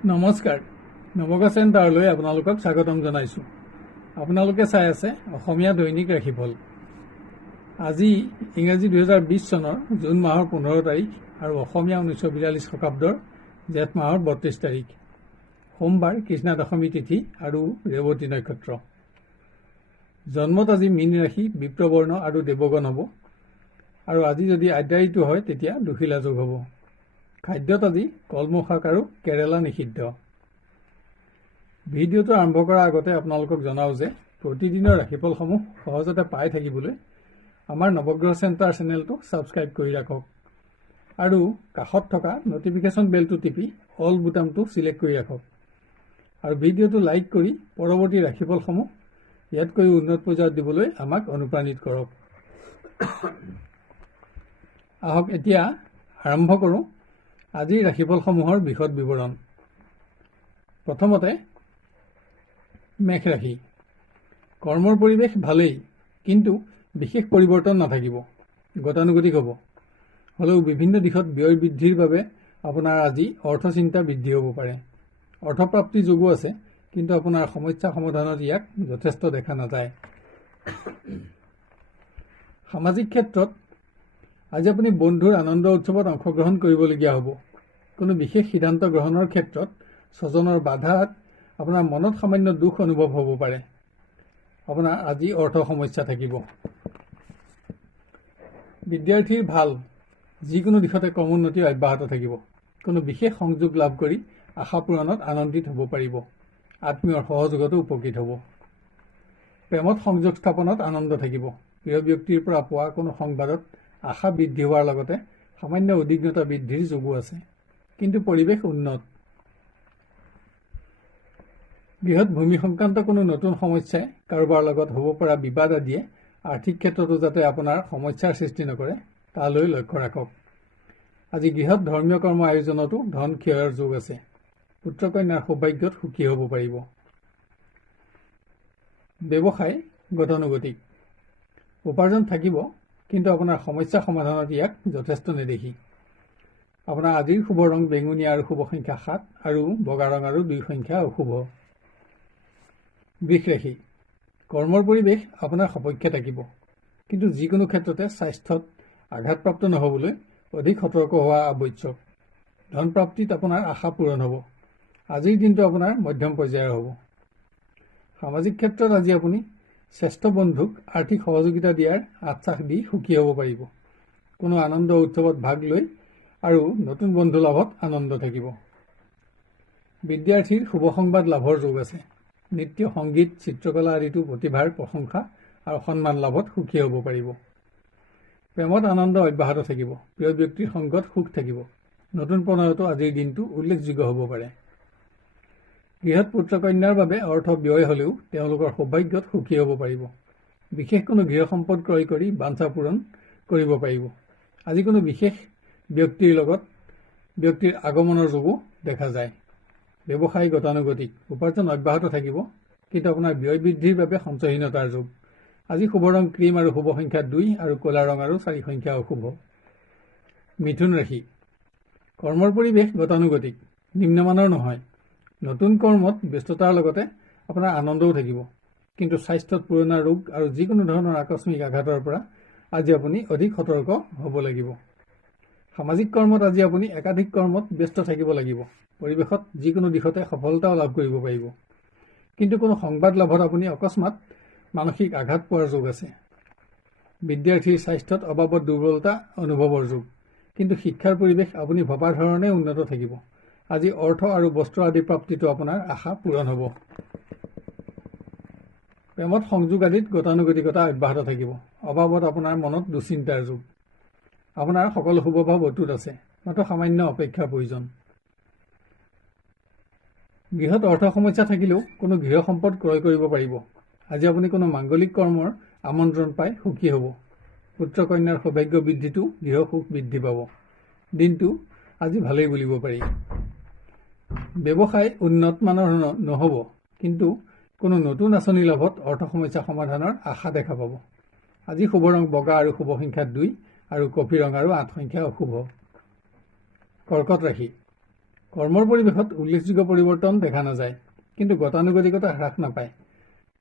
নমস্কাৰ নৱগ্ৰহ চেণ্টাৰলৈ আপোনালোকক স্বাগতম জনাইছোঁ। আপোনালোকে চাই আছে অসমীয়া দৈনিক ৰাশিফল। আজি ইংৰাজী 2020 চনৰ জুন মাহৰ 15 তাৰিখ আৰু অসমীয়া 1942 শকাব্দৰ জেঠ মাহৰ 32 তাৰিখ সোমবাৰ, কৃষ্ণা দশমী তিথি আৰু ৰেৱতী নক্ষত্ৰ। জন্মত আজি মীন ৰাশি, বিপ্ৰবৰ্ণ আৰু দেৱগণ হ'ব আৰু আজি যদি আদ্যা ঋতু হয় তেতিয়া দুখিলা যোগ হ'ব। খাদ্যত আজি কলমৌ শাক আৰু কেৰেলা নিষিদ্ধ। ভিডিঅ'টো আৰম্ভ কৰাৰ আগতে আপোনালোকক জনাওঁ যে প্ৰতিদিনৰ ৰাশিফলসমূহ সহজতে পাই থাকিবলৈ আমাৰ নৱগ্ৰহ চেণ্টাৰ চেনেলটো ছাবস্ক্ৰাইব কৰি ৰাখক আৰু কাষত থকা নটিফিকেশ্যন বেলটো টিপি অল বুটামটো ছিলেক্ট কৰি ৰাখক আৰু ভিডিঅ'টো লাইক কৰি পৰৱৰ্তী ৰাশিফলসমূহ ইয়াতকৈ উন্নত পৰ্যায়ত দিবলৈ আমাক অনুপ্ৰাণিত কৰক। আহক এতিয়া আৰম্ভ কৰোঁ আজিৰ ৰাশিফলসমূহৰ বিশদ বিৱৰণ। প্ৰথমতে মেষ ৰাশি। কৰ্মৰ পৰিৱেশ ভালেই, কিন্তু বিশেষ পৰিৱৰ্তন নাথাকিব, গতানুগতিক হ'ব। হ'লেও বিভিন্ন দিশত ব্যয় বৃদ্ধিৰ বাবে আপোনাৰ আজি অৰ্থচিন্তা বৃদ্ধি হ'ব পাৰে। অৰ্থপ্ৰাপ্তি যোগো আছে, কিন্তু আপোনাৰ সমস্যা সমাধানত ইয়াক যথেষ্ট দেখা নাযায়। সামাজিক ক্ষেত্ৰত আজি আপুনি বন্ধুৰ আনন্দ উৎসৱত অংশগ্ৰহণ কৰিবলগীয়া হ'ব। কোনো বিশেষ সিদ্ধান্ত গ্ৰহণৰ ক্ষেত্ৰত স্বজনৰ বাধাত আপোনাৰ মনত সামান্য দুখ অনুভৱ হ'ব পাৰে। আপোনাৰ আজি অৰ্থ সমস্যা থাকিব। বিদ্যাৰ্থীৰ ভাল, যিকোনো দিশতে ক্ৰমোন্নতি অব্যাহত থাকিব। কোনো বিশেষ সংযোগ লাভ কৰি আশা পূৰণত আনন্দিত হ'ব পাৰিব। আত্মীয়ৰ সহযোগতো উপকৃত হ'ব। প্ৰেমত সংযোগ স্থাপনত আনন্দ থাকিব। প্ৰিয় ব্যক্তিৰ পৰা পোৱা কোনো সংবাদত আশা বৃদ্ধি হোৱাৰ লগতে সামান্য উদ্বিগ্নতা বৃদ্ধিৰ যোগো আছে, কিন্তু পৰিৱেশ উন্নত। গৃহত ভূমি সংক্ৰান্ত কোনো নতুন সমস্যাই কাৰোবাৰ লগত হ'ব পৰা বিবাদ আদিয়ে আৰ্থিক ক্ষেত্ৰতো যাতে আপোনাৰ সমস্যাৰ সৃষ্টি নকৰে তালৈ লক্ষ্য ৰাখক। আজি গৃহত ধৰ্মীয় কৰ্ম আয়োজনতো ধন ক্ষয়ৰ যোগ আছে। পুত্ৰ কন্যাৰ সৌভাগ্যত সুখী হ'ব পাৰিব। ব্যৱসায় গতানুগতিক। উপাৰ্জন থাকিব, কিন্তু আপোনাৰ সমস্যা সমাধানত ইয়াক যথেষ্ট নেদেখি। আপোনাৰ আজিৰ শুভ ৰং বেঙুনীয়া আৰু শুভ সংখ্যা 7 আৰু বগা ৰং আৰু 2 সংখ্যা অশুভ। বৃষ ৰাশি। কৰ্মৰ পৰিৱেশ আপোনাৰ সপক্ষে থাকিব, কিন্তু যিকোনো ক্ষেত্ৰতে স্বাস্থ্যত আঘাতপ্ৰাপ্ত নহ'বলৈ অধিক সতৰ্ক হোৱা আৱশ্যক। ধন প্ৰাপ্তিত আপোনাৰ আশা পূৰণ হ'ব। আজিৰ দিনটো আপোনাৰ মধ্যম পৰ্যায়ৰ হ'ব। সামাজিক ক্ষেত্ৰত আজি আপুনি শ্ৰেষ্ঠ বন্ধুক আৰ্থিক সহযোগিতা দিয়াৰ আশ্বাস দি সুখী হ'ব পাৰিব। কোনো আনন্দ উৎসৱত ভাগ লৈ আৰু নতুন বন্ধু লাভত আনন্দ থাকিব। বিদ্যাৰ্থীৰ শুভ সংবাদ লাভৰ যোগ আছে। নৃত্য, সংগীত, চিত্ৰকলা আদিতো প্ৰতিভাৰ প্ৰশংসা আৰু সন্মান লাভত সুখী হ'ব পাৰিব। প্ৰেমত আনন্দ অব্যাহত থাকিব। প্ৰিয় ব্যক্তিৰ সংগত সুখ থাকিব। নতুন প্ৰণয়তো আজিৰ দিনটো উল্লেখযোগ্য হ'ব পাৰে। গৃহত পুত্ৰ কন্যাৰ বাবে অৰ্থ ব্যয় হ'লেও তেওঁলোকৰ সৌভাগ্যত সুখী হ'ব পাৰিব। বিশেষ কোনো গৃহ সম্পদ ক্ৰয় কৰি বাঞ্ছা পূৰণ কৰিব পাৰিব। আজি কোনো বিশেষ ব্যক্তিৰ আগমনৰ যোগো দেখা যায়। ব্যৱসায় গতানুগতিক। উপাৰ্জন অব্যাহত থাকিব, কিন্তু আপোনাৰ ব্যয় বৃদ্ধিৰ বাবে সঞ্চয়হীনতাৰ যোগ। আজি শুভ ৰং ক্ৰীম আৰু শুভ সংখ্যা 2 আৰু ক'লা ৰং আৰু 4 সংখ্যা অশুভ। মিথুন ৰাশি। কৰ্মৰ পৰিৱেশ গতানুগতিক, নিম্নমানৰ নহয়। নতুন কৰ্মত ব্যস্ততাৰ লগতে আপোনাৰ আনন্দও থাকিব, কিন্তু স্বাস্থ্যত পুৰণা ৰোগ আৰু যিকোনো ধৰণৰ আকস্মিক আঘাতৰ পৰা আজি আপুনি অধিক সতৰ্ক হ'ব লাগিব। সামাজিক কৰ্মত আজি আপুনি একাধিক কৰ্মত ব্যস্ত থাকিব লাগিব। পৰিৱেশত যিকোনো দিশতে সফলতাও লাভ কৰিব পাৰিব, কিন্তু কোনো সংবাদ লাভত আপুনি অকস্মাত মানসিক আঘাত পোৱাৰ যোগ আছে। বিদ্যাৰ্থীৰ স্বাস্থ্যত অবাবত দুৰ্বলতা অনুভৱৰ যোগ, কিন্তু শিক্ষাৰ পৰিৱেশ আপুনি ভবা ধৰণে উন্নত থাকিব। আজি অৰ্থ আৰু বস্ত্ৰ আদি প্ৰাপ্তিটো আপোনাৰ আশা পূৰণ হ'ব। প্ৰেমত সংযোগ আদিত গতানুগতিকতা অব্যাহত থাকিব। অবাবত আপোনাৰ মনত দুশ্চিন্তাৰ যোগ। আপোনাৰ সকলো শুভভাৱ অটুট আছে, মাত্ৰ সামান্য অপেক্ষাৰ প্ৰয়োজন। গৃহত অৰ্থ সমস্যা থাকিলেও কোনো গৃহ সম্পদ ক্ৰয় কৰিব পাৰিব। আজি আপুনি কোনো মাংগলিক কৰ্মৰ আমন্ত্ৰণ পাই সুখী হ'ব। পুত্ৰ কন্যাৰ সৌভাগ্য বৃদ্ধিটো গৃহ সুখ বৃদ্ধি পাব। দিনটো আজি ভালেই বুলিব পাৰি। ব্যৱসায় উন্নত মানৰ নহ'ব, কিন্তু কোনো নতুন আঁচনি লাভত অৰ্থ সমস্যা সমাধানৰ আশা দেখা পাব। আজি শুভ ৰং বগা আৰু শুভ সংখ্যা 2 আৰু কফি ৰং আৰু 8 সংখ্যা অশুভ। কৰ্কট ৰাশি। কৰ্মৰ পৰিৱেশত উল্লেখযোগ্য পৰিৱৰ্তন দেখা নাযায়, কিন্তু গতানুগতিকতা হ্ৰাস নাপায়।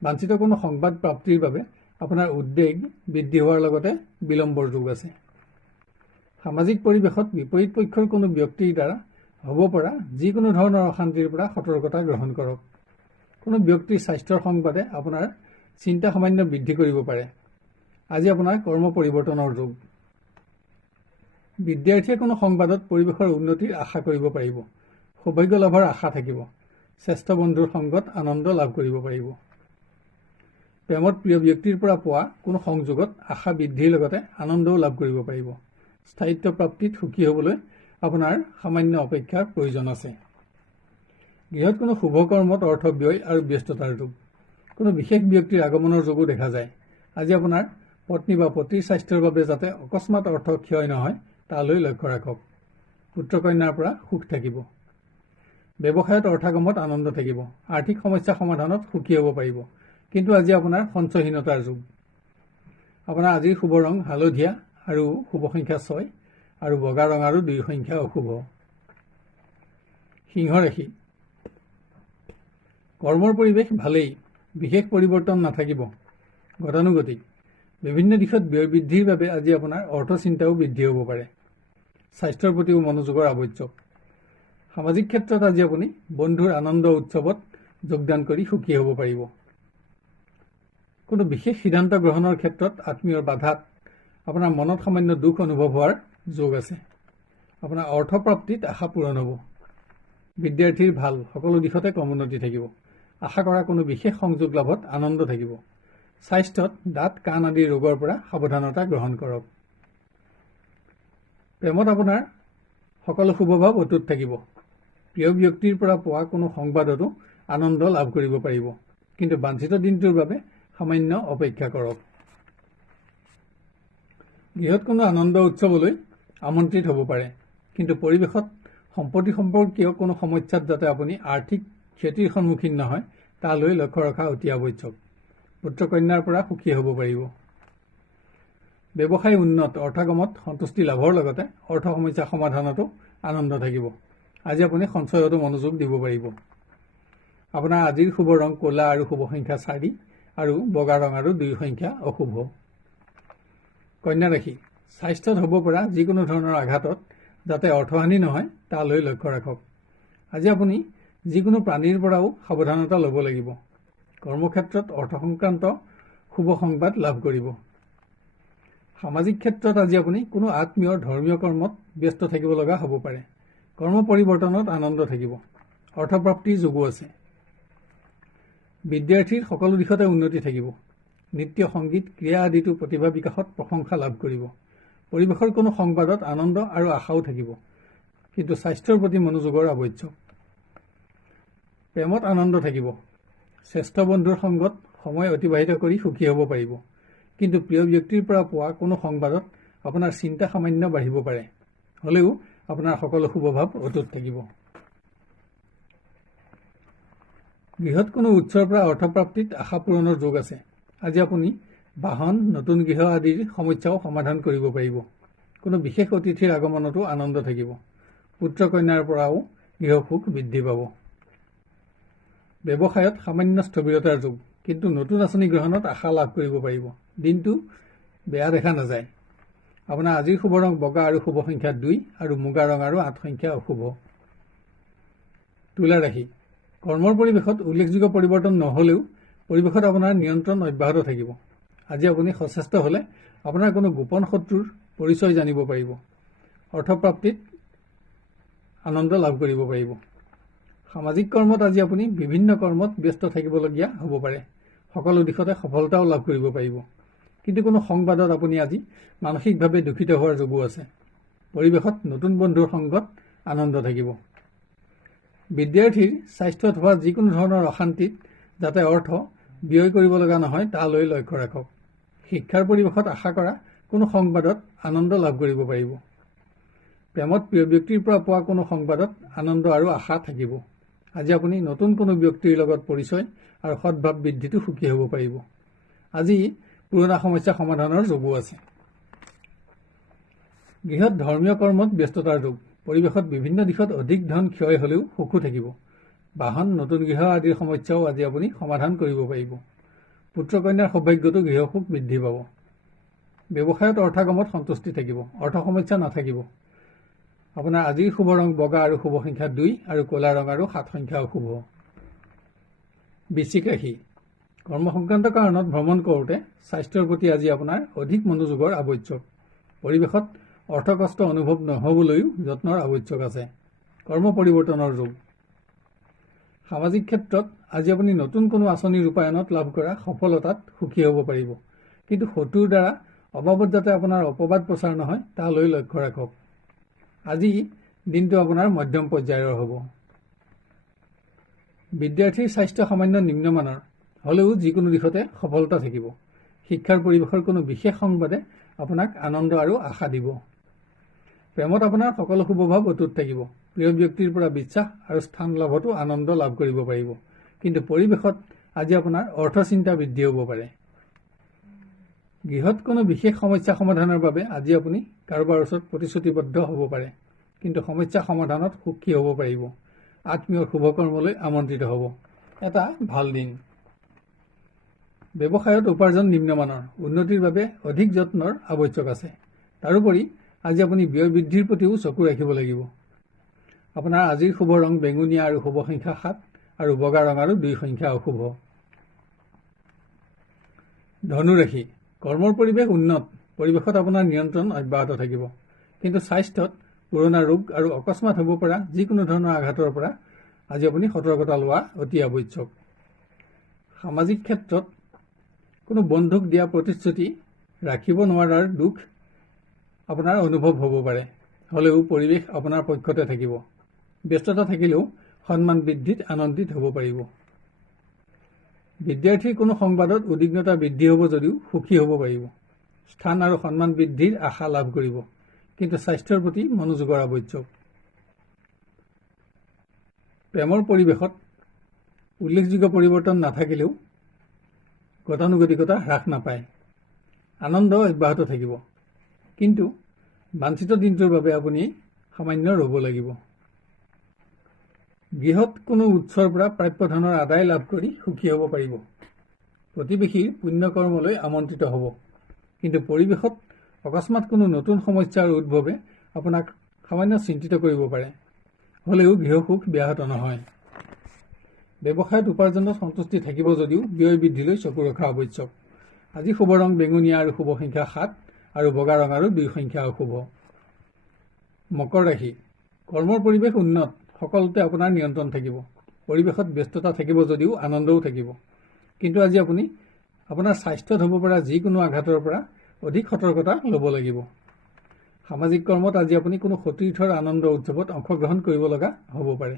বাঞ্ছিত কোনো সংবাদ প্ৰাপ্তিৰ বাবে আপোনাৰ উদ্বেগ বৃদ্ধি হোৱাৰ লগতে বিলম্বৰ যোগ আছে। সামাজিক পৰিৱেশত বিপৰীত পক্ষৰ কোনো ব্যক্তিৰ দ্বাৰা হ'ব পৰা যিকোনো ধৰণৰ অশান্তিৰ পৰা সতৰ্কতা গ্ৰহণ কৰক। কোনো ব্যক্তিৰ স্বাস্থ্যৰ সংবাদে আপোনাৰ চিন্তা সামান্য বৃদ্ধি কৰিব পাৰে। আজি আপোনাৰ কৰ্ম পৰিৱৰ্তনৰ যোগ। বিদ্যাৰ্থীয়ে কোনো সংবাদত পৰিৱেশৰ উন্নতিৰ আশা কৰিব পাৰিব। সৌভাগ্য লাভৰ আশা থাকিব। শ্ৰেষ্ঠ বন্ধুৰ সংগত আনন্দ লাভ কৰিব পাৰিব। প্ৰেমত প্ৰিয় ব্যক্তিৰ পৰা পোৱা কোনো সংযোগত আশা বৃদ্ধিৰ লগতে আনন্দও লাভ কৰিব পাৰিব। স্থায়িত্ব প্ৰাপ্তিত সুখী হ'বলৈ আপোনাৰ সামান্য অপেক্ষাৰ প্ৰয়োজন আছে। গৃহত কোনো শুভ কৰ্মত অৰ্থ ব্যয় আৰু ব্যস্ততাৰ যোগ। কোনো বিশেষ ব্যক্তিৰ আগমনৰ যোগো দেখা যায়। আজি আপোনাৰ পত্নী বা পতিৰ স্বাস্থ্যৰ বাবে যাতে অকস্মাত অৰ্থ ক্ষয় নহয় তালৈ লক্ষ্য ৰাখক। পুত্ৰ কন্যাৰ পৰা সুখ থাকিব। ব্যৱসায়ত অৰ্থাগমত আনন্দ থাকিব। আৰ্থিক সমস্যা সমাধানত সুখী হ'ব পাৰিব। কিন্তু আজি আপোনাৰ সঞ্চয়হীনতাৰ যুগ। আপোনাৰ আজিৰ শুভ ৰং হালধীয়া আৰু শুভ সংখ্যা 6 আৰু বগা ৰং আৰু 2 সংখ্যা অশুভ। সিংহ ৰাশি। কৰ্মৰ পৰিৱেশ ভালেই, বিশেষ পৰিৱৰ্তন নাথাকিব। গতানুগতিক। বিভিন্ন দিশত ব্যয় বৃদ্ধিৰ বাবে আজি আপোনাৰ অৰ্থচিন্তাও বৃদ্ধি হ'ব পাৰে। স্বাস্থ্যৰ প্ৰতিও মনোযোগৰ আৱশ্যক। সামাজিক ক্ষেত্ৰত আজি আপুনি বন্ধুৰ আনন্দ উৎসৱত যোগদান কৰি সুখী হ'ব পাৰিব। কোনো বিশেষ সিদ্ধান্ত গ্ৰহণৰ ক্ষেত্ৰত আত্মীয়ৰ বাধাত আপোনাৰ মনত সামান্য দুখ অনুভৱ হোৱাৰ যোগ আছে। আপোনাৰ অৰ্থপ্ৰাপ্তিত আশা পূৰণ হ'ব। বিদ্যাৰ্থীৰ ভাল, সকলো দিশতে ক্ৰমোন্নতি থাকিব। আশা কৰা কোনো বিশেষ সংযোগ লাভত আনন্দ থাকিব। স্বাস্থ্যত দাঁত কাণ আদিৰ ৰোগৰ পৰা সাৱধানতা গ্ৰহণ কৰক। প্ৰেমত আপোনাৰ সকলো শুভভাৱ অটুট থাকিব। প্ৰিয় ব্যক্তিৰ পৰা পোৱা কোনো সংবাদতো আনন্দ লাভ কৰিব পাৰিব, কিন্তু বাঞ্ছিত দিনটোৰ বাবে সামান্য অপেক্ষা কৰক। গৃহত কোনো আনন্দ উৎসৱলৈ আমন্ত্ৰিত হ'ব পাৰে, কিন্তু পৰিৱেশত সম্পত্তি সম্পৰ্কীয় কোনো সমস্যাত যাতে আপুনি আৰ্থিক ক্ষতিৰ সন্মুখীন নহয় তালৈ লক্ষ্য ৰখা অতি আৱশ্যক। পুত্ৰ কন্যাৰ পৰা সুখী হ'ব পাৰিব। ব্যৱসায় উন্নত, অৰ্থাগমত সন্তুষ্টি লাভৰ লগতে অৰ্থ সমস্যা সমাধানতো আনন্দ থাকিব। আজি আপুনি সঞ্চয়তো মনোযোগ দিব পাৰিব। আপোনাৰ আজিৰ শুভ ৰং ক'লা আৰু শুভ সংখ্যা 4 আৰু বগা ৰং আৰু 2 সংখ্যা অশুভ। কন্যা ৰাশি। স্বাস্থ্যত হ'ব পৰা যিকোনো ধৰণৰ আঘাতত যাতে অৰ্থহানি নহয় তালৈ লক্ষ্য ৰাখক। আজি আপুনি যিকোনো প্ৰাণীৰ পৰাও সাৱধানতা ল'ব লাগিব। কৰ্মক্ষেত্ৰত অৰ্থ সংক্ৰান্ত শুভ সংবাদ লাভ কৰিব। সামাজিক ক্ষেত্ৰত আজি আপুনি কোনো আত্মীয়ৰ ধৰ্মীয় কৰ্মত ব্যস্ত থাকিব লগা হ'ব পাৰে। কৰ্ম পৰিৱৰ্তনত আনন্দ থাকিব। অৰ্থপ্ৰাপ্তিৰ যোগো আছে। বিদ্যাৰ্থীৰ সকলো দিশতে উন্নতি থাকিব। নৃত্য, সংগীত, ক্ৰীড়া আদিতো প্ৰতিভা বিকাশত প্ৰশংসা লাভ কৰিব। পৰিৱেশৰ কোনো সংবাদত আনন্দ আৰু আশাও থাকিব, কিন্তু স্বাস্থ্যৰ প্ৰতি মনোযোগৰ আৱশ্যক। প্ৰেমত আনন্দ থাকিব। শ্ৰেষ্ঠ বন্ধুৰ সংগত সময় অতিবাহিত কৰি সুখী হ'ব পাৰিব, কিন্তু প্ৰিয় ব্যক্তিৰ পৰা পোৱা কোনো সংবাদত আপোনাৰ চিন্তা সামান্য বাঢ়িব পাৰে। হ'লেও আপোনাৰ সকলো শুভভাৱ অটুট থাকিব। গৃহত কোনো উৎসৰ পৰা অৰ্থপ্ৰাপ্তিত আশা পূৰণৰ যোগ আছে। আজি আপুনি বাহন, নতুন গৃহ আদিৰ সমস্যাও সমাধান কৰিব পাৰিব। কোনো বিশেষ অতিথিৰ আগমনতো আনন্দ থাকিব। পুত্ৰ কন্যাৰ পৰাও গৃহসুখ বৃদ্ধি পাব। ব্যৱসায়ত সামান্য স্থবিৰতাৰ যোগ, কিন্তু নতুন আঁচনি গ্ৰহণত আশা লাভ কৰিব পাৰিব। দিনটো বেয়া দেখা নাযায়। আপোনাৰ আজিৰ শুভ ৰং বগা আৰু শুভ সংখ্যা 2 আৰু মুগা ৰং আৰু 8 সংখ্যা অশুভ। তুলা ৰাশি। কৰ্মৰ পৰিৱেশত উল্লেখযোগ্য পৰিৱৰ্তন নহ'লেও পৰিৱেশত আপোনাৰ নিয়ন্ত্ৰণ অব্যাহত থাকিব। আজি আপুনি সচেষ্ট হ'লে আপোনাৰ কোনো গোপন শত্ৰুৰ পৰিচয় জানিব পাৰিব। অৰ্থপ্ৰাপ্তিত আনন্দ লাভ কৰিব পাৰিব। সামাজিক কৰ্মত আজি আপুনি বিভিন্ন কৰ্মত ব্যস্ত থাকিবলগীয়া হ'ব পাৰে। সকলো দিশতে সফলতাও লাভ কৰিব পাৰিব, কিন্তু কোনো সংবাদত আপুনি আজি মানসিকভাৱে দুখিত হোৱাৰ যোগো আছে। পৰিৱেশত নতুন বন্ধুৰ সংগত আনন্দ থাকিব। বিদ্যাৰ্থীৰ স্বাস্থ্যত হোৱা যিকোনো ধৰণৰ অশান্তিত যাতে অৰ্থ ব্যয় কৰিব লগা নহয় তালৈ লক্ষ্য ৰাখক। শিক্ষাৰ পৰিৱেশত আশা কৰা কোনো সংবাদত আনন্দ লাভ কৰিব পাৰিব। প্ৰেমত প্ৰিয় ব্যক্তিৰ পৰা পোৱা কোনো সংবাদত আনন্দ আৰু আশা থাকিব। আজি আপুনি নতুন কোনো ব্যক্তিৰ লগত পৰিচয় আৰু সদ্ভাৱ বৃদ্ধিতো সুখী হ'ব পাৰিব। আজি পুৰণা সমস্যা সমাধানৰ যোগো আছে। গৃহত ধৰ্মীয় কৰ্মত ব্যস্ততাৰ যোগ, পৰিৱেশত বিভিন্ন দিশত অধিক ধন ক্ষয় হ'লেও সুখো থাকিব। বাহন, নতুন গৃহ আদিৰ সমস্যাও আজি আপুনি সমাধান কৰিব পাৰিব। পুত্ৰ কন্যাৰ সৌভাগ্যতো গৃহসুখ বৃদ্ধি পাব। ব্যৱসায়ত অৰ্থাগমত সন্তুষ্টি থাকিব, অৰ্থ সমস্যা নাথাকিব। আপোনাৰ আজিৰ শুভ ৰং বগা আৰু শুভ সংখ্যা 2 আৰু ক'লা ৰং আৰু 7 সংখ্যা অশুভ। বৃশ্চিক ৰাশি, কৰ্ম সংক্ৰান্ত কাৰণত ভ্ৰমণ কৰোঁতে স্বাস্থ্যৰ প্ৰতি আজি আপোনাৰ অধিক মনোযোগৰ আৱশ্যক। পৰিৱেশত অৰ্থকষ্ট অনুভৱ নহ'বলৈও যত্নৰ আৱশ্যক আছে। কৰ্ম পৰিৱৰ্তনৰ যোগ। সামাজিক ক্ষেত্ৰত আজি আপুনি নতুন কোনো আঁচনি ৰূপায়ণত লাভ কৰা সফলতাত সুখী হ'ব পাৰিব। কিন্তু শত্ৰুৰ দ্বাৰা অবাবত যাতে আপোনাৰ অপবাদ প্ৰচাৰ নহয় তালৈ লক্ষ্য ৰাখক। আজি দিনটো আপোনাৰ মধ্যম পৰ্যায়ৰ হ'ব। বিদ্যাৰ্থীৰ স্বাস্থ্য সামান্য নিম্নমানৰ হ'লেও যিকোনো দিশতে সফলতা থাকিব। শিক্ষাৰ পৰিৱেশৰ কোনো বিশেষ সংবাদে আপোনাক আনন্দ আৰু আশা দিব। প্ৰেমত আপোনাৰ সকলো শুভভাৱ অটুট থাকিব। প্ৰিয় ব্যক্তিৰ পৰা বিশ্বাস আৰু স্থান লাভতো আনন্দ লাভ কৰিব পাৰিব। কিন্তু পৰিৱেশত আজি আপোনাৰ অৰ্থচিন্তা বৃদ্ধি হ'ব পাৰে। গৃহত কোনো বিশেষ সমস্যা সমাধানৰ বাবে আজি আপুনি কাৰোবাৰ ওচৰত প্ৰতিশ্ৰুতিবদ্ধ হ'ব পাৰে। কিন্তু সমস্যা সমাধানত সুখী হ'ব পাৰিব। আত্মীয় শুভকৰ্মলৈ আমন্ত্ৰিত হ'ব। এটা ভাল দিন। ব্যৱসায়ত উপাৰ্জন নিম্নমানৰ, উন্নতিৰ বাবে অধিক যত্নৰ আৱশ্যক আছে। তাৰোপৰি আজি আপুনি ব্যয় বৃদ্ধিৰ প্ৰতিও চকু ৰাখিব লাগিব। আপোনাৰ আজিৰ শুভ ৰং বেঙুনীয়া আৰু শুভ সংখ্যা 7 আৰু বগা ৰং আৰু 2 সংখ্যা অশুভ। ধনু ৰাশি, কৰ্মৰ পৰিৱেশ উন্নত, পৰিৱেশত আপোনাৰ নিয়ন্ত্ৰণ অব্যাহত থাকিব। কিন্তু স্বাস্থ্যত পুৰণা ৰোগ আৰু অকস্মাত হ'ব পৰা যিকোনো ধৰণৰ আঘাতৰ পৰা আজি আপুনি সতৰ্কতা লোৱা অতি আৱশ্যক। সামাজিক ক্ষেত্ৰত কোনো বন্ধুক দিয়া প্ৰতিশ্ৰুতি ৰাখিব নোৱাৰাৰ দুখ আপোনাৰ অনুভৱ হ'ব পাৰে। হ'লেও পৰিৱেশ আপোনাৰ পক্ষতে থাকিব। ব্যস্ততা থাকিলেও সন্মান বৃদ্ধিত আনন্দিত হ'ব পাৰিব। বিদ্যাৰ্থীৰ কোনো সংবাদত উদ্বিগ্নতা বৃদ্ধি হ'ব যদিও সুখী হ'ব পাৰিব। স্থান আৰু সন্মান বৃদ্ধিৰ আশা লাভ কৰিব। কিন্তু স্বাস্থ্যৰ প্ৰতি মনোযোগৰ আৱশ্যক। প্ৰেমৰ পৰিৱেশত উল্লেখযোগ্য পৰিৱৰ্তন নাথাকিলেও গতানুগতিকতা হ্ৰাস নাপায়। আনন্দ অব্যাহত থাকিব। কিন্তু বাঞ্ছিত দিনটোৰ বাবে আপুনি সামান্য ৰ'ব লাগিব। গৃহত কোনো উৎসৰ পৰা প্ৰাপ্য ধনৰ আদায় লাভ কৰি সুখী হ'ব পাৰিব। প্ৰতিবেশীৰ পুণ্যকৰ্মলৈ আমন্ত্ৰিত হ'ব। কিন্তু পৰিৱেশত অকস্মাত কোনো নতুন সমস্যাৰ উদ্ভৱে আপোনাক সামান্য চিন্তিত কৰিব পাৰে। হ'লেও গৃহসুখ ব্যাহত নহয়। ব্যৱসায়ত উপাৰ্জনত সন্তুষ্টি থাকিব যদিও ব্যয় বৃদ্ধিলৈ চকু ৰখা আৱশ্যক। আজি শুভ ৰং বেঙুনীয়া আৰু শুভ সংখ্যা 7 আৰু বগা ৰং আৰু 2 সংখ্যা অশুভ। মকৰ ৰাশি, কৰ্মৰ পৰিৱেশ উন্নত, সকলোতে আপোনাৰ নিয়ন্ত্ৰণ থাকিব। পৰিৱেশত ব্যস্ততা থাকিব যদিও আনন্দও থাকিব। কিন্তু আজি আপুনি আপোনাৰ স্বাস্থ্যত হ'ব পৰা যিকোনো আঘাতৰ পৰা অধিক সতৰ্কতা ল'ব লাগিব। সামাজিক কৰ্মত আজি আপুনি কোনো সতীৰ্থৰ আনন্দ উৎসৱত অংশগ্ৰহণ কৰিব লগা হ'ব পাৰে।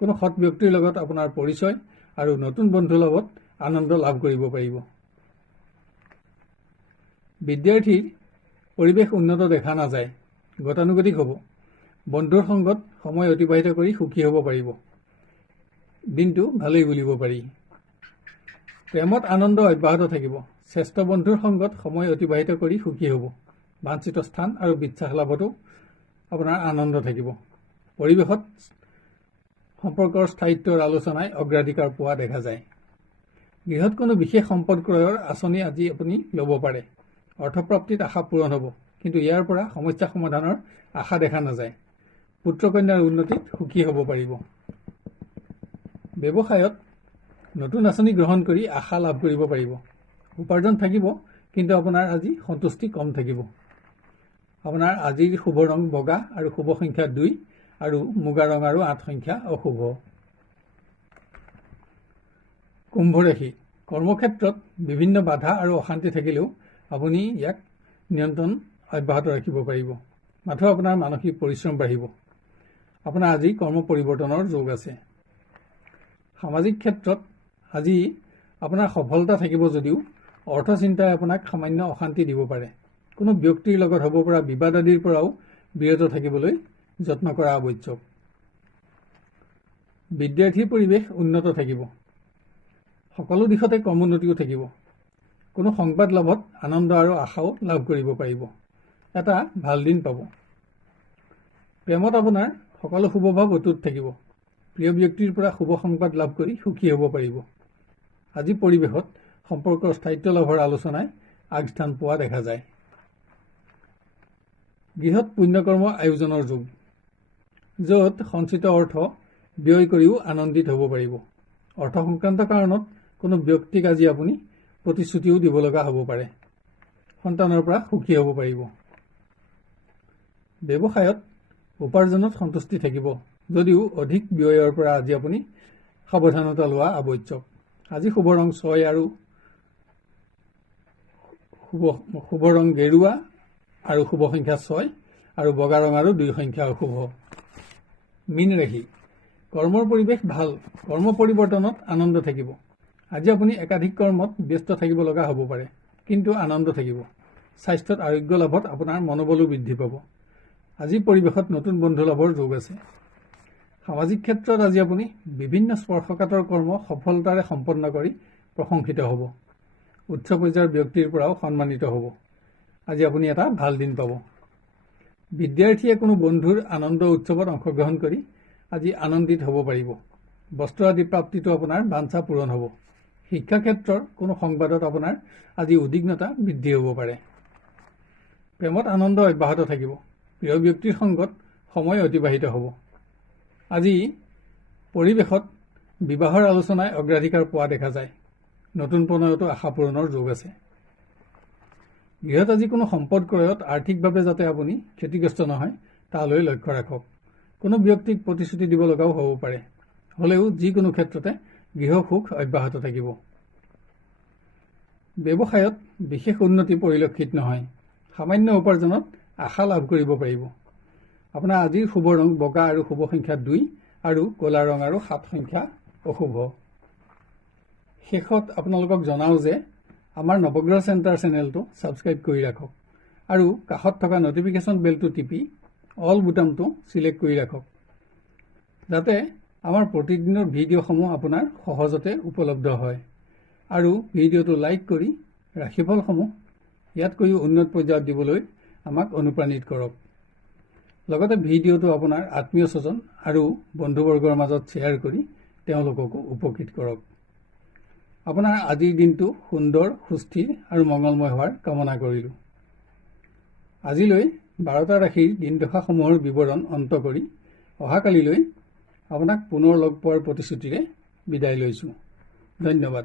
কোনো সৎ ব্যক্তিৰ লগত আপোনাৰ পৰিচয় আৰু নতুন বন্ধুৰ লগত আনন্দ লাভ কৰিব পাৰিব। বিদ্যাৰ্থীৰ পৰিৱেশ উন্নত দেখা নাযায়, গতানুগতিক হ'ব। বন্ধুৰ সংগত সময় অতিবাহিত কৰি সুখী হ'ব পাৰিব। দিনটো ভালেই বুলিব পাৰি। প্ৰেমত আনন্দ অব্যাহত থাকিব। শ্ৰেষ্ঠ বন্ধুৰ সংগত সময় অতিবাহিত কৰি সুখী হ'ব। বাঞ্ছিত স্থান আৰু বিশ্বাস লাভতো আপোনাৰ আনন্দ থাকিব। পৰিৱেশত সম্পৰ্কৰ স্থায়িত্বৰ আলোচনাই অগ্ৰাধিকাৰ পোৱা দেখা যায়। গৃহত কোনো বিশেষ সম্পদ ক্ৰয়ৰ আঁচনি আজি আপুনি ল'ব পাৰে। অৰ্থপ্ৰাপ্তিত আশা পূৰণ হ'ব। কিন্তু ইয়াৰ পৰা সমস্যা সমাধানৰ আশা দেখা নাযায়। পুত্ৰ কন্যাৰ উন্নতিত সুখী হ'ব পাৰিব। ব্যৱসায়ত নতুন আঁচনি গ্ৰহণ কৰি আশা লাভ কৰিব পাৰিব। উপাৰ্জন থাকিব, কিন্তু আপোনাৰ আজি সন্তুষ্টি কম থাকিব। আপোনাৰ আজিৰ শুভ ৰং বগা আৰু শুভ সংখ্যা 2 আৰু মুগা ৰং আৰু 8 সংখ্যা অশুভ। কুম্ভ ৰাশি, কৰ্মক্ষেত্ৰত বিভিন্ন বাধা আৰু অশান্তি থাকিলেও আপুনি ইয়াক নিয়ন্ত্ৰণ অব্যাহত ৰাখিব পাৰিব। মাথো আপোনাৰ মানসিক পৰিশ্ৰম বাঢ়িব। আপোনাৰ আজি কৰ্ম পৰিৱৰ্তনৰ যোগ আছে। সামাজিক ক্ষেত্ৰত আজি আপোনাৰ সফলতা থাকিব যদিও অৰ্থচিন্তাই আপোনাক সামান্য অশান্তি দিব পাৰে। কোনো ব্যক্তিৰ লগত হ'ব পৰা বিবাদ আদিৰ পৰাও বিৰত থাকিবলৈ যত্ন কৰা আৱশ্যক। বিদ্যাৰ্থীৰ পৰিৱেশ উন্নত থাকিব। সকলো দিশতে কৰ্মোন্নতিও থাকিব। কোনো সংবাদ লাভত আনন্দ আৰু আশাও লাভ কৰিব পাৰিব। এটা ভাল দিন পাব। প্ৰেমত আপোনাৰ সকলো শুভভাৱ অটুট থাকিব। প্ৰিয় ব্যক্তিৰ পৰা শুভ সংবাদ লাভ কৰি সুখী হ'ব পাৰিব। আজি পৰিৱেশত সম্পৰ্কৰ স্থায়িত্ব লাভৰ আলোচনাই আগস্থান পোৱা দেখা যায়। গৃহত পুণ্যকৰ্ম আয়োজনৰ যোগ, য'ত সঞ্চিত অৰ্থ ব্যয় কৰিও আনন্দিত হ'ব পাৰিব। অৰ্থ সংক্ৰান্ত কাৰণত কোনো ব্যক্তিক আজি আপুনি প্ৰতিশ্ৰুতিও দিব লগা হ'ব পাৰে। সন্তানৰ পৰা সুখী হ'ব পাৰিব। ব্যৱসায়ত উপাৰ্জনত সন্তুষ্টি থাকিব, যদিও অধিক ব্যয়ৰ পৰা আজি আপুনি সাৱধানতা লোৱা আৱশ্যক। আজি শুভ ৰং 6 আৰু শুভ ৰং গেৰুৱা আৰু শুভ সংখ্যা 6 আৰু বগা ৰং আৰু 2 সংখ্যা অশুভ। মীন ৰাশি, কৰ্মৰ পৰিৱেশ ভাল, কৰ্ম পৰিৱৰ্তনত আনন্দ থাকিব। আজি আপুনি একাধিক কৰ্মত ব্যস্ত থাকিব লগা হ'ব পাৰে, কিন্তু আনন্দ থাকিব। স্বাস্থ্যত আৰোগ্য লাভত আপোনাৰ মনোবলো বৃদ্ধি পাব। আজি পৰিৱেশত নতুন বন্ধু লাভৰ যোগ আছে। সামাজিক ক্ষেত্ৰত আজি আপুনি বিভিন্ন স্পৰ্শকাতৰ কৰ্ম সফলতাৰে সম্পন্ন কৰি প্ৰশংসিত হ'ব। উচ্চ পৰ্যায়ৰ ব্যক্তিৰ পৰাও সন্মানিত হ'ব। আজি আপুনি এটা ভাল দিন পাব। বিদ্যাৰ্থীয়ে কোনো বন্ধুৰ আনন্দ উৎসৱত অংশগ্ৰহণ কৰি আজি আনন্দিত হ'ব পাৰিব। বস্ত্ৰ আদি প্ৰাপ্তিটো আপোনাৰ বাঞ্ছা পূৰণ হ'ব। শিক্ষা ক্ষেত্ৰৰ কোনো সংবাদত আপোনাৰ আজি উদ্বিগ্নতা বৃদ্ধি হ'ব পাৰে। প্ৰেমত আনন্দ অব্যাহত থাকিব। প্ৰিয় ব্যক্তিৰ সংগত সময় অতিবাহিত হ'ব। আজি পৰিৱেশত বিবাহৰ আলোচনাই অগ্ৰাধিকাৰ পোৱা দেখা যায়। নতুন প্ৰণয়তো আশা পূৰণৰ যোগ আছে। গৃহত আজি কোনো সম্পদ ক্ৰয়ত আৰ্থিকভাৱে যাতে আপুনি ক্ষতিগ্ৰস্ত নহয় তালৈ লক্ষ্য ৰাখক। কোনো ব্যক্তিক প্ৰতিশ্ৰুতি দিব লগাও হ'ব পাৰে। হ'লেও যিকোনো ক্ষেত্ৰতে গৃহ সুখ অব্যাহত থাকিব। ব্যৱসায়ত বিশেষ উন্নতি পৰিলক্ষিত নহয়। সামান্য উপাৰ্জনত আশা লাভ কৰিব পাৰিব। আপোনাৰ আজিৰ শুভ ৰং বগা আৰু শুভ সংখ্যা 2 আৰু ক'লা ৰং আৰু 7 সংখ্যা অশুভ। শেষত আপোনালোকক জনাওঁ যে আমাৰ নৱগ্ৰহ চেণ্টাৰ চেনেলটো ছাবস্ক্ৰাইব কৰি ৰাখক আৰু কাষত থকা নটিফিকেশ্যন বেলটো টিপি অল বুটামটো চিলেক্ট কৰি ৰাখক, যাতে আমাৰ প্ৰতিদিনৰ ভিডিঅ'সমূহ আপোনাৰ সহজতে উপলব্ধ হয়। আৰু ভিডিঅ'টো লাইক কৰি ৰাশিফলসমূহ ইয়াতকৈও উন্নত পৰ্যায়ত দিবলৈ আমাক অনুপ্ৰাণিত কৰক। লগতে ভিডিঅ'টো আপোনাৰ আত্মীয় স্বজন আৰু বন্ধুবৰ্গৰ মাজত শ্বেয়াৰ কৰি তেওঁলোককো উপকৃত কৰক। আপোনাৰ আজিৰ দিনটো সুন্দৰ, সুস্থিৰ আৰু মংগলময় হোৱাৰ কামনা কৰিলোঁ। আজিলৈ 12টা ৰাশিৰ দিনদশাসমূহৰ বিৱৰণ অন্ত কৰি অহাকালিলৈ আপোনাক পুনৰ লগ পোৱাৰ প্ৰতিশ্ৰুতিৰে বিদায় লৈছোঁ। ধন্যবাদ।